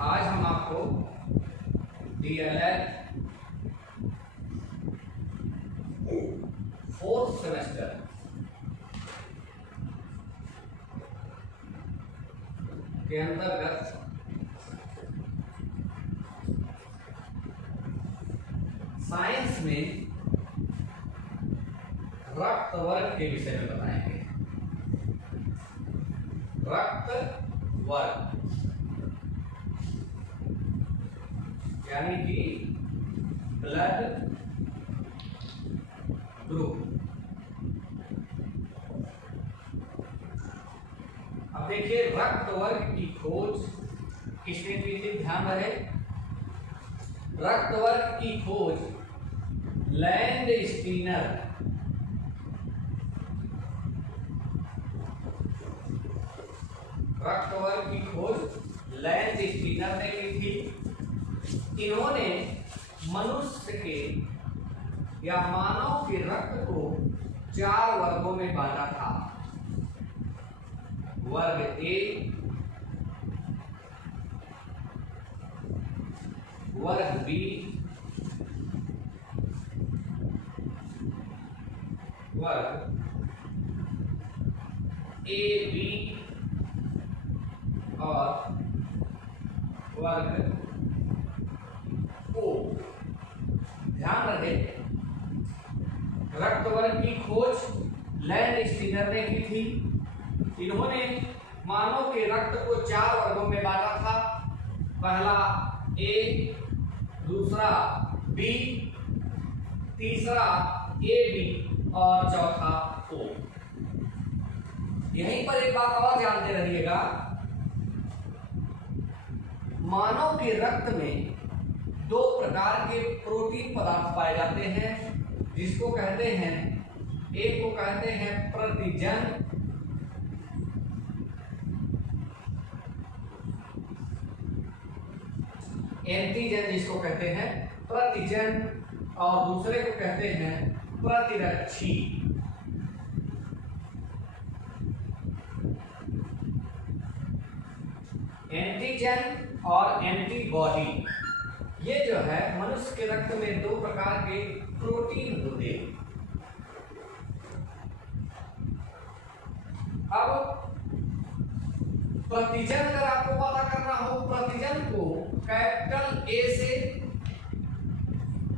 आज हम आपको डीएलएड 4th सेमेस्टर के अंतर्गत साइंस में रक्त वर्ग के विषय में बताएंगे। रक्त वर्ग यानी कि ब्लड ग्रुप। अब देखिए, रक्त वर्ग की खोज किसने की थी? ध्यान रहे, रक्त वर्ग की खोज लैंड स्टीनर रक्त वर्ग की खोज लैंड स्टीनर ने की थी। इन्होंने मनुष्य के या मानव के रक्त को 4 वर्गों में बांटा था। वर्ग ए, वर्ग बी, वर्ग ए बी और वर्ग ओ। ध्यान रहे, रक्त वर्ग की खोज लैंड स्टीनर ने की थी। इन्होंने मानव के रक्त को 4 वर्गों में बांटा था। पहला ए, दूसरा बी, तीसरा ए बी और चौथा ओ। यहीं पर एक बात और जानते रहिएगा, मानव के रक्त में 2 प्रकार के प्रोटीन पदार्थ पाए जाते हैं, जिसको कहते हैं, एक को कहते हैं प्रतिजन, एंटीजन जिसको कहते हैं प्रतिजन, और दूसरे को कहते हैं प्रतिरक्षी। एंटीजन और एंटीबॉडी, ये जो है मनुष्य के रक्त में 2 प्रकार के प्रोटीन होते हैं। अब प्रतिजन अगर आपको पता करना हो, प्रतिजन को कैपिटल ए से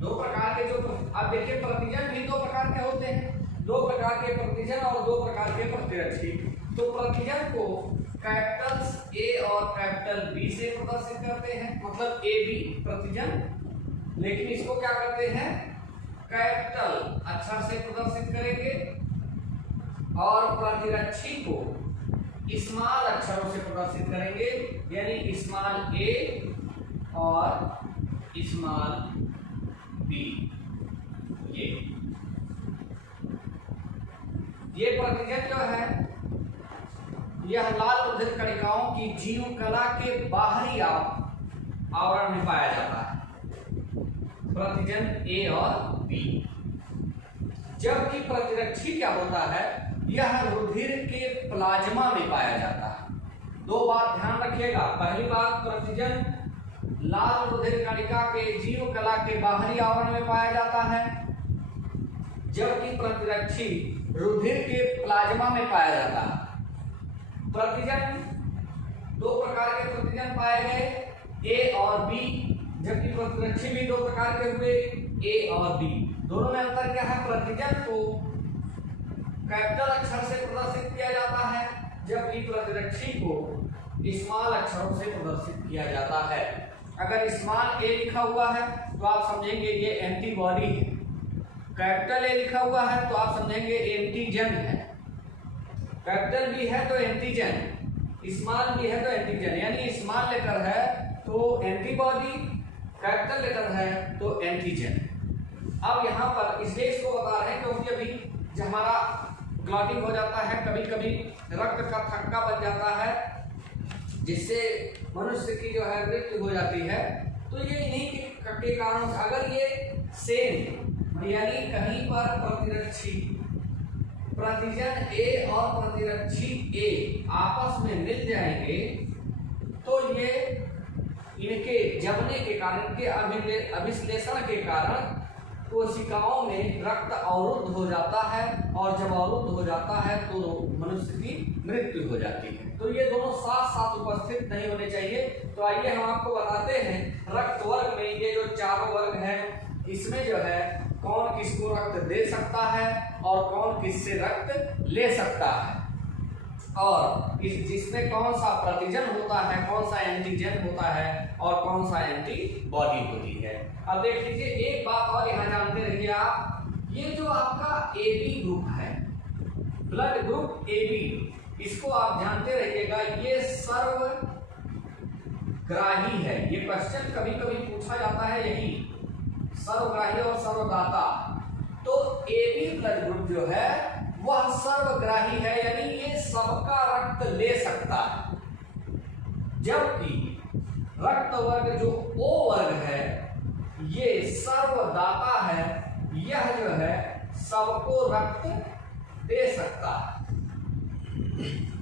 2 प्रकार के, जो अब देखिए प्रतिजन भी 2 प्रकार के होते हैं, 2 प्रकार के प्रतिजन और 2 प्रकार के प्रतिरक्षी। तो प्रतिजन को कैपिटल ए और कैपिटल बी से प्रदर्शित करते हैं, मतलब ए बी प्रतिजन, लेकिन इसको क्या करते हैं, कैपिटल अक्षर से प्रदर्शित करेंगे, और प्रतिरक्षी को स्मॉल अक्षरों से प्रदर्शित करेंगे, यानी स्मॉल ए और स्मॉल बी। ये प्रतिजन जो है, यह लाल रुधिर कणिकाओं की जीव कला के बाहरी आवरण में पाया जाता है, प्रतिजन ए और बी। जबकि प्रतिरक्षी क्या होता है, यह रुधिर के प्लाज्मा में पाया जाता है। 2 बात ध्यान रखिएगा। पहली बात, प्रतिजन लाल रुधिर कणिका के जीव कला के बाहरी आवरण में पाया जाता है, जबकि प्रतिरक्षी रुधिर के प्लाज्मा में पाया जाता है। प्रतिजन 2 प्रकार के प्रतिजन पाए गए, ए और बी, जबकि प्रतिरक्षी भी 2 प्रकार के हुए, ए और बी। दोनों में अंतर क्या है? प्रतिजन को कैपिटल अक्षर से प्रदर्शित किया जाता है, जबकि प्रतिरक्षी को स्मॉल अक्षरों से प्रदर्शित किया जाता है। अगर स्मॉल ए लिखा हुआ है तो आप समझेंगे ये एंटीबॉडी है, कैपिटल ए लिखा हुआ है तो आप समझेंगे एंटीजन है, कैपिटल बी है तो एंटीजन, स्मॉल बी है तो एंटीजन। यानी स्मॉल लेटर है तो एंटीबॉडी, कैपिटल लेटर है तो एंटीजन। अब यहाँ पर इसलिए इसको बता रहे हैं क्योंकि अभी जब हमारा क्लॉटिंग हो जाता है, कभी कभी रक्त का थक्का बन जाता है, जिससे मनुष्य की जो है मृत्यु हो जाती है, तो ये इन्हीं के कारण, अगर ये सेम यानी कहीं पर प्रतिरक्षी प्रतिजन ए और प्रतिरक्षी ए आपस में मिल जाएंगे तो ये इनके जमने के कारण, इनके अभिश्लेषण के कारण कोशिकाओं में रक्त अवरुद्ध हो जाता है, और जब अवरुद्ध हो जाता है तो मनुष्य की मृत्यु हो जाती है। तो ये दोनों साथ साथ उपस्थित नहीं होने चाहिए। तो आइए हम आपको बताते हैं रक्त वर्ग में ये जो चारों वर्ग हैं, इसमें जो है कौन किसको रक्त दे सकता है और कौन किससे रक्त ले सकता है, और जिसमें कौन सा प्रतिजन होता है, कौन सा एंटीजन होता है और कौन सा एंटीबॉडी होती है। अब देख लीजिए, एक बात और यहाँ जानते रहिए आप, ये जो आपका AB ग्रुप है, ब्लड ग्रुप AB, इसको आप जानते रहिएगा, ये सर्वग्राही है। ये क्वेश्चन कभी कभी पूछा जाता है, यही सर्वग्राही और सर्वदाता। तो AB ब्लड ग्रुप जो है वह सर्वग्राही है, यानी ये सबका रक्त ले सकता है, जबकि रक्त वर्ग जो O वर्ग है ये सर्वदाता है, यह जो है सबको रक्त दे सकता है,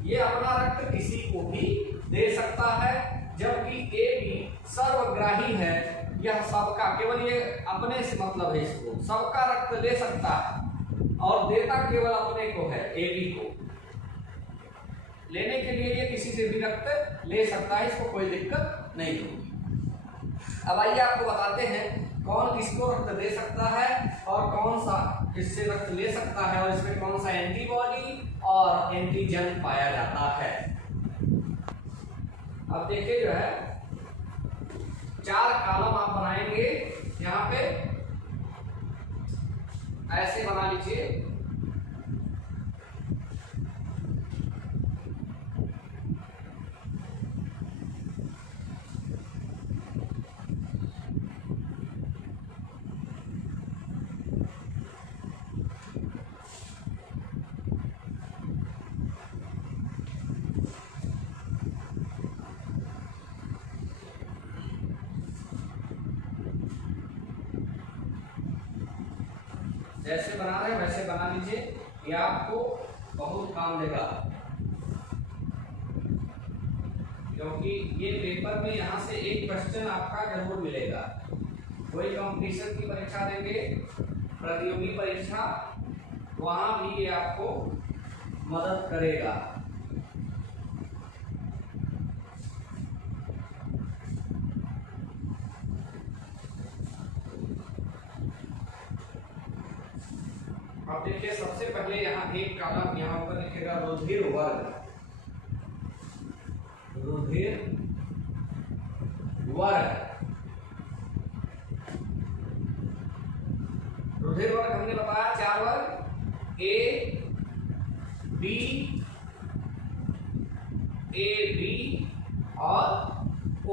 ये अपना रक्त किसी को भी दे सकता है, जबकि AB सर्वग्राही है, यह सबका, केवल ये अपने से मतलब है, इसको सबका रक्त ले सकता है और देता केवल अपने को है, AB को। लेने के लिए ये किसी से भी रक्त ले सकता है, इसको कोई दिक्कत नहीं होगी। अब आइए आपको बताते हैं कौन किसको रक्त दे सकता है और कौन सा किससे रक्त ले सकता है, और इसमें कौन सा एंटीबॉडी और एंटीजन पाया जाता है। अब देखिए जो है 4 कॉलम आप बनाएंगे, यहाँ पे ऐसे बना लीजिए। जैसे बना रहे हैं वैसे बना लीजिए, ये आपको बहुत काम देगा, क्योंकि ये पेपर में यहाँ से एक क्वेश्चन आपका जरूर मिलेगा। कोई कंपटीशन की परीक्षा देंगे, प्रतियोगी परीक्षा, वहां भी ये आपको मदद करेगा। अब देखिए, सबसे पहले यहाँ एक कॉलम यहाँ पर लिखेगा रुधिर वर्ग, रुधिर वर्ग। रुधिर वर्ग हमने बताया 4 वर्ग, A, B और O,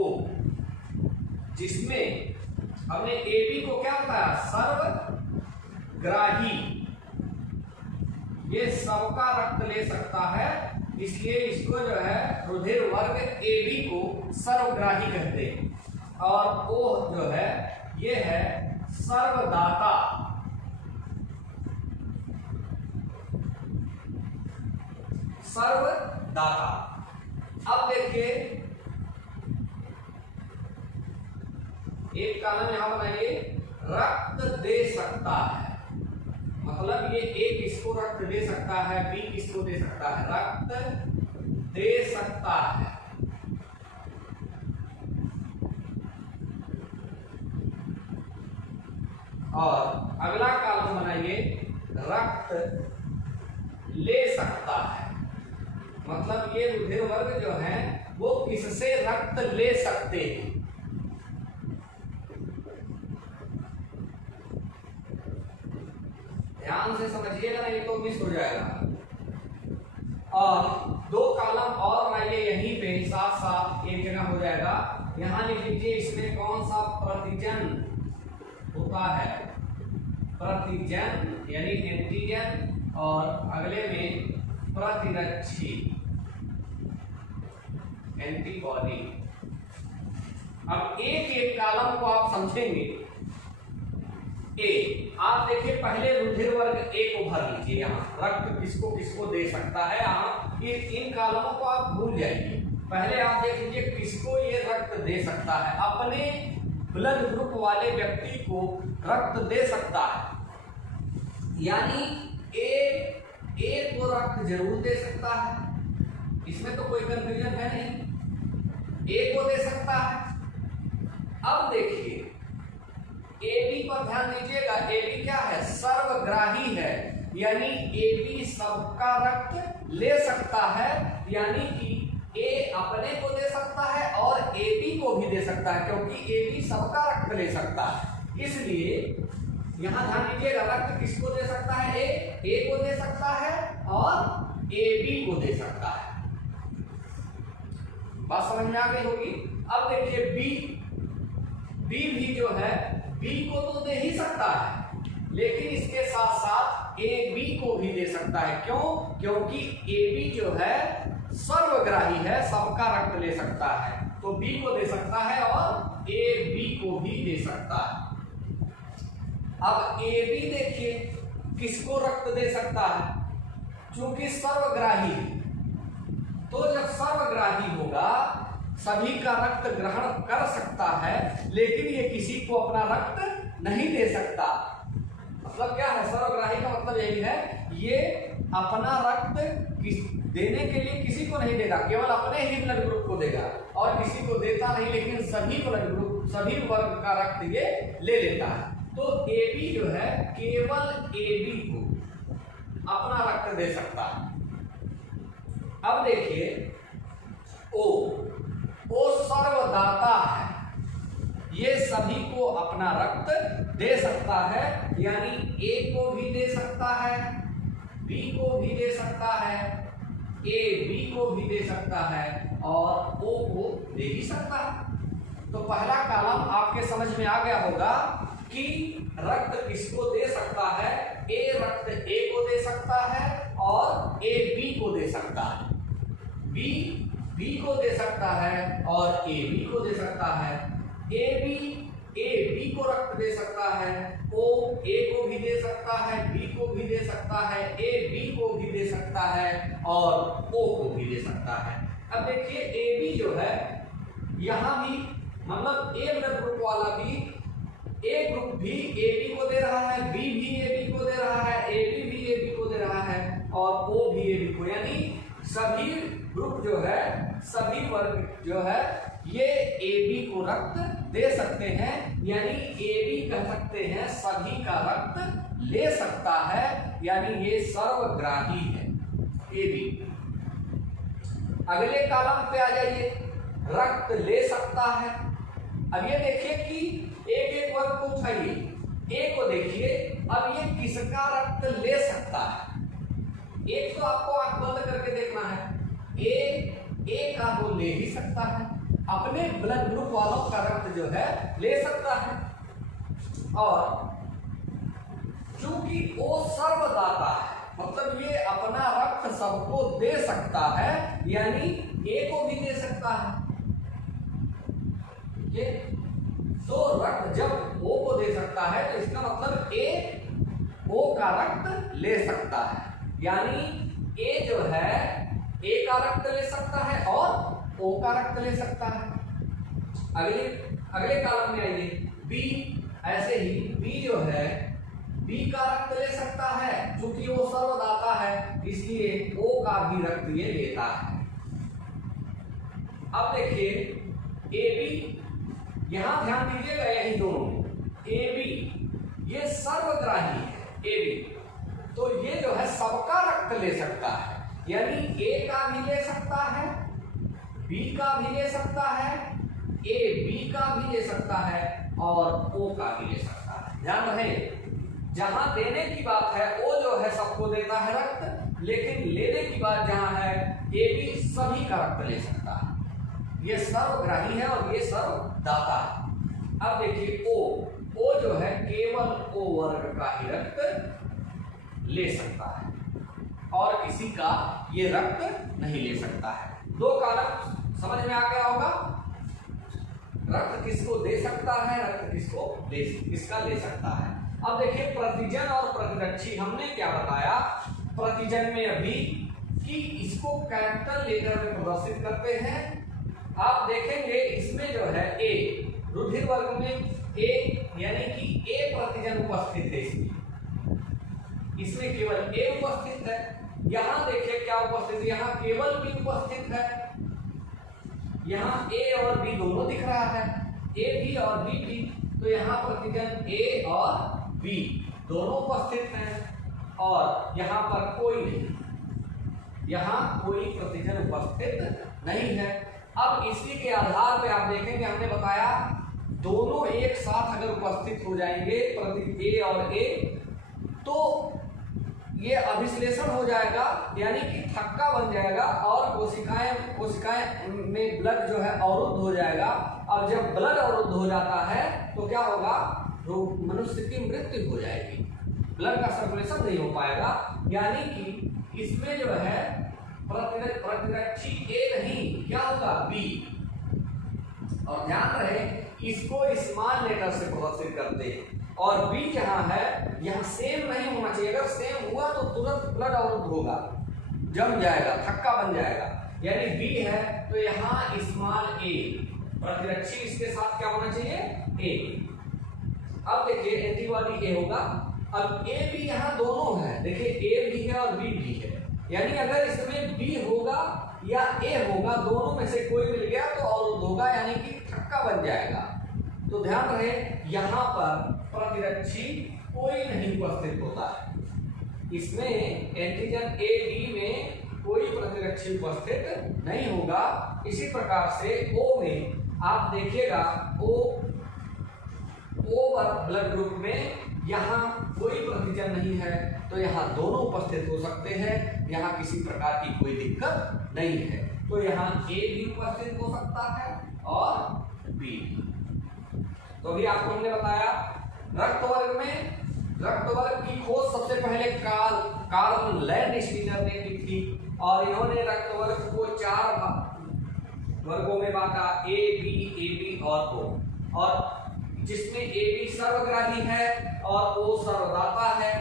जिसमें हमने AB को क्या बताया, सर्वग्राही, ये सबका रक्त ले सकता है, इसलिए इसको जो है रुधिर वर्ग AB को सर्वग्राही कहते हैं, और O जो है ये है सर्वदाता। सर्वदाता। अब देखिए एक कॉलम यहां बनाइए, रक्त दे सकता है, मतलब ये A किसको रक्त दे सकता है, B किसको दे सकता है, रक्त दे सकता है। और अगला कॉलम बनाइए, रक्त ले सकता है, मतलब ये रुधिर वर्ग जो है वो किससे रक्त ले सकते हैं। ध्यान से समझिएगा, नहीं तो मिस हो जाएगा। और 2 कॉलम और बनाइए यहीं पे, साथ साथ एक जगह हो जाएगा। यहां लिख लीजिए इसमें कौन सा प्रतिजन होता है, प्रतिजन यानी एंटीजन, और अगले में प्रतिरक्षी एंटीबॉडी। अब एक एक कॉलम को आप समझेंगे। ए, आप देखिए पहले रुधिर वर्ग A को भर लीजिए, यहाँ रक्त किसको किसको दे सकता है। यहाँ इन कॉलमों को आप भूल जाइए, पहले आप देख लीजिए किसको ये रक्त रक्त दे सकता है, अपने ब्लड ग्रुप वाले व्यक्ति को रक्त दे सकता है। यानी ए को रक्त जरूर दे सकता है, इसमें तो कोई कंफ्यूजन है नहीं, ए को दे सकता है। अब देखिए ए बी पर ध्यान दीजिएगा, ए बी क्या है, सर्वग्राही है, यानी ए बी सबका रक्त ले सकता है, यानी कि ए अपने को दे सकता है और ए बी को भी दे सकता है, क्योंकि ए बी सबका रक्त ले सकता है। इसलिए यहां ध्यान दीजिएगा, रक्त किसको दे सकता है, ए को दे सकता है और ए बी को दे सकता है। बात समझ में आ गई होगी। अब देखिए बी भी जो है बी को तो दे ही सकता है, लेकिन इसके साथ साथ ए बी को भी दे सकता है। क्यों? क्योंकि ए बी जो है सर्वग्राही है, सबका रक्त ले सकता है, तो बी को दे सकता है और ए बी को भी दे सकता है। अब ए बी देखिए किसको रक्त दे सकता है, चूंकि सर्वग्राही है, तो जब सर्वग्राही होगा सभी का रक्त ग्रहण कर सकता है, लेकिन ये किसी को अपना रक्त नहीं दे सकता। मतलब क्या है, सर्वग्राही का मतलब यही है, ये अपना रक्त देने के लिए किसी को नहीं देगा, केवल अपने ही ब्लड ग्रुप को देगा और किसी को देता नहीं, लेकिन सभी ब्लड ग्रुप सभी वर्ग का रक्त ये ले लेता है। तो ए बी जो है केवल ए बी को अपना रक्त दे सकता है। अब देखिए ओ सर्वदाता है, ये सभी को अपना रक्त दे सकता है, यानी ए को भी दे सकता है, बी को भी दे सकता है, ए बी को भी दे सकता है और ओ को दे ही सकता है। तो पहला कॉलम आपके समझ में आ गया होगा कि रक्त किसको दे सकता है, ए रक्त ए को दे सकता है और ए बी को दे सकता है, बी को दे सकता है और ए बी को दे सकता है, ए बी को रक्त दे सकता है, ओ ए को भी दे सकता है, बी को भी दे सकता है, ए बी को भी दे सकता है और ओ को भी दे सकता है। अब देखिए ए बी जो है यहां भी मतलब ए ब्लड ग्रुप वाला भी ए ग्रुप भी ए बी को दे रहा है, बी भी ए बी को दे रहा है, ए बी भी ए बी को दे रहा है और ओ भी ए बी को, यानी सभी ग्रुप जो है सभी वर्ग जो है ये ए बी को रक्त दे सकते हैं, यानी ए बी कह सकते हैं सभी का रक्त ले सकता है, यानी ये सर्वग्राही है ए बी। अगले कॉलम पे आ जाइए, रक्त ले सकता है। अब ये देखिए कि एक एक वर्ग को उठाइए, ए को देखिए, अब ये किसका रक्त ले सकता है, एक तो आपको आंख बंद करके देखना है, ए का वो ले ही सकता है, अपने ब्लड ग्रुप वालों का रक्त जो है ले सकता है, और चूंकि वो सर्वदाता है मतलब ये अपना रक्त सबको दे सकता है, यानी ए को भी दे सकता है। ये तो रक्त जब ओ को दे सकता है तो इसका मतलब ए ओ का रक्त ले सकता है, यानी ए जो है ए का रक्त ले सकता है और ओ का रक्त ले सकता है। अगले कॉलम में आइए, बी, ऐसे ही बी जो है बी का रक्त ले सकता है, क्योंकि वो सर्वदाता है इसलिए ओ का भी रक्त ये लेता है। अब देखिए ए बी, यहां ध्यान दीजिएगा यही दोनों, ए बी ये सर्वग्राही है ए बी, तो ये जो है सबका रक्त ले सकता है, यानी ए का भी ले सकता है, बी का भी ले सकता है, ए बी का भी ले सकता है और ओ का भी ले सकता है। ध्यान रहे, जहां देने की बात है ओ जो है सबको देता है रक्त, लेकिन लेने की बात जहां है ए बी सभी का रक्त ले सकता है, ये सर्वग्राही है और ये सर्वदाता है। अब देखिए ओ जो है केवल ओ वर्ग का ही रक्त ले सकता है और किसी का ये रक्त नहीं ले सकता है। दो कॉलम समझ में आ गया होगा, रक्त किसको दे सकता है, रक्त किसका ले सकता है। अब देखिए प्रतिजन और प्रतिरक्षी, हमने क्या बताया प्रतिजन में अभी कि इसको कैपिटल लेटर में प्रदर्शित करते हैं। आप देखेंगे इसमें जो वर्ग में ए यानी कि ए प्रतिजन उपस्थित है, इसमें केवल ए उपस्थित है। यहां देखिए क्या उपस्थित है, यहाँ केवल बी उपस्थित है। यहाँ ए और बी दोनों दिख रहा है, ए भी और बी भी, तो यहाँ प्रतिजन ए और बी दोनों उपस्थित हैं और यहाँ पर कोई नहीं, यहाँ कोई प्रतिजन उपस्थित नहीं है। अब इसी के आधार पे आप देखेंगे, हमने बताया दोनों एक साथ अगर उपस्थित हो जाएंगे प्रति ए और ए, तो ये अभिश्लेषण हो जाएगा, यानी कि थक्का बन जाएगा और कोशिकाएं में ब्लड जो है अवरुद्ध हो जाएगा। अब जब ब्लड अवरुद्ध हो जाता है तो क्या होगा, मनुष्य की मृत्यु हो जाएगी, ब्लड का सर्कुलेशन नहीं हो पाएगा। यानी कि इसमें जो है प्रतिरक्षी ए नहीं, क्या होगा, बी। और ध्यान रहे इसको स्मॉल लेटर से प्रदर्शित करते हैं, और बी जहां है यहाँ सेम नहीं होना चाहिए। अगर सेम हुआ तो तुरंत ब्लड अवरुद्ध होगा, जम जाएगा, थक्का बन जाएगा। यानी बी है तो यहाँ स्मॉल ए, प्रतिरक्षी इसके साथ क्या होना चाहिए, ए। अब देखिए एंटीबॉडी ए होगा। अब ए बी यहाँ दोनों है, देखिए ए भी है और बी भी है, यानी अगर इसमें बी होगा या ए होगा, दोनों में से कोई मिल गया तो अवरुद्ध होगा, यानी कि थक्का बन जाएगा। तो ध्यान रहे यहाँ पर प्रतिरक्षी कोई नहीं उपस्थित होता है, इसमें एंटीजन ए बी में कोई प्रतिरक्षी उपस्थित नहीं होगा। इसी प्रकार से ओ में आप देखिएगा, ओ ब्लड ग्रुप में यहाँ कोई प्रतिजन नहीं है, तो यहाँ दोनों उपस्थित हो सकते हैं, यहाँ किसी प्रकार की कोई दिक्कत नहीं है। तो यहाँ ए भी उपस्थित हो सकता है और बी। तो अभी आपको हमने बताया रक्त वर्ग की खोज सबसे पहले कार्ल लैंडस्टीनर ने की थी, और इन्होंने रक्त वर्ग को 4 वर्गों में बांटा, ए बी और ओ, और जिसमें ए बी सर्वग्राही है और ओ सर्वदाता है।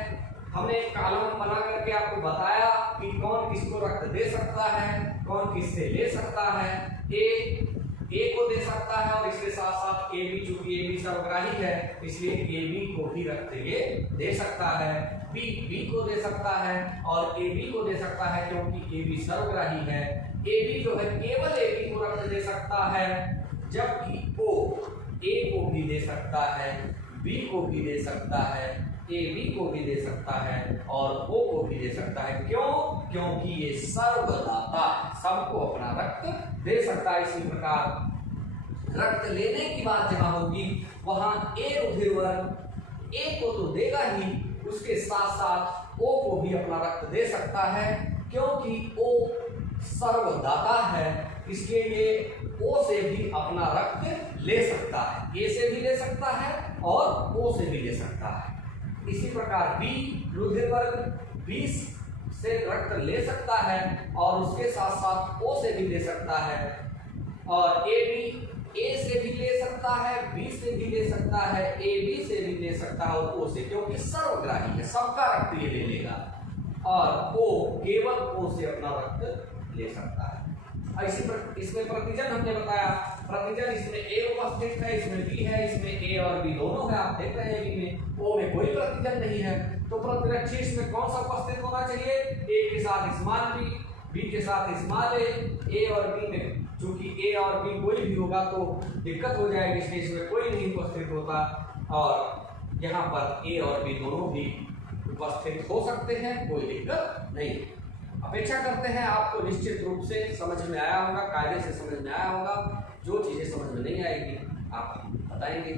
हमने एक कॉलम बना करके आपको बताया कि कौन किसको रक्त दे सकता है, कौन किससे ले सकता है। ए को दे सकता है, और इसके साथ साथ ए बी, चूंकि ए बी सर्वग्राही है इसलिए ए बी को भी रक्त ये दे सकता है। बी को दे सकता है और ए बी को दे सकता है, क्योंकि ए बी सर्वग्राही है। ए बी जो है केवल ए बी को रक्त दे सकता है, जबकि ओ ए को भी दे सकता है, बी को भी दे सकता है, ए बी को भी दे सकता है और ओ को भी दे सकता है। क्यों? क्योंकि ये सर्वदाता है, सबको अपना रक्त दे सकता है। इसी प्रकार रक्त लेने की बात जहां होगी वहां ए रुधिर वर्ग ए को तो देगा ही, उसके साथ साथ ओ को भी अपना रक्त दे सकता है, क्योंकि ओ सर्वदाता है, इसलिए ये ओ से भी अपना रक्त ले सकता है, ए से भी ले सकता है और ओ से भी ले सकता है। इसी प्रकार बी रुधिर वर्ग बी से रक्त ले सकता है और उसके साथ साथ ओ से भी ले सकता है, और ए बी ए से भी ले सकता है, बी से भी ले सकता है, ए बी से भी ले सकता है और ओ से, क्योंकि सर्वग्राही है, सबका रक्त ये ले लेगा, और ओ केवल ओ से अपना रक्त ले सकता है। इसी इसमें प्रतिजन हमने बताया, प्रतिजन इसमें ए उपस्थित है, इसमें बी है, इसमें ए और बी दोनों है, आप देख रहे हैं बी में, ओ में कोई प्रतिजन नहीं है, तो प्रतिरक्षी इसमें कौन सा उपस्थित होना चाहिए, ए के साथ स्मॉल बी के साथ स्मॉल ए और बी में चूंकि ए और बी कोई भी होगा तो दिक्कत हो जाएगी, इसलिए इसमें कोई नहीं उपस्थित होता, और यहाँ पर ए और बी दोनों भी उपस्थित हो सकते हैं, कोई दिक्कत नहीं। अपेक्षा करते हैं आपको निश्चित रूप से समझ में आया होगा, कायदे से समझ में आया होगा। जो चीजें समझ में नहीं आएगी आप बताएंगे।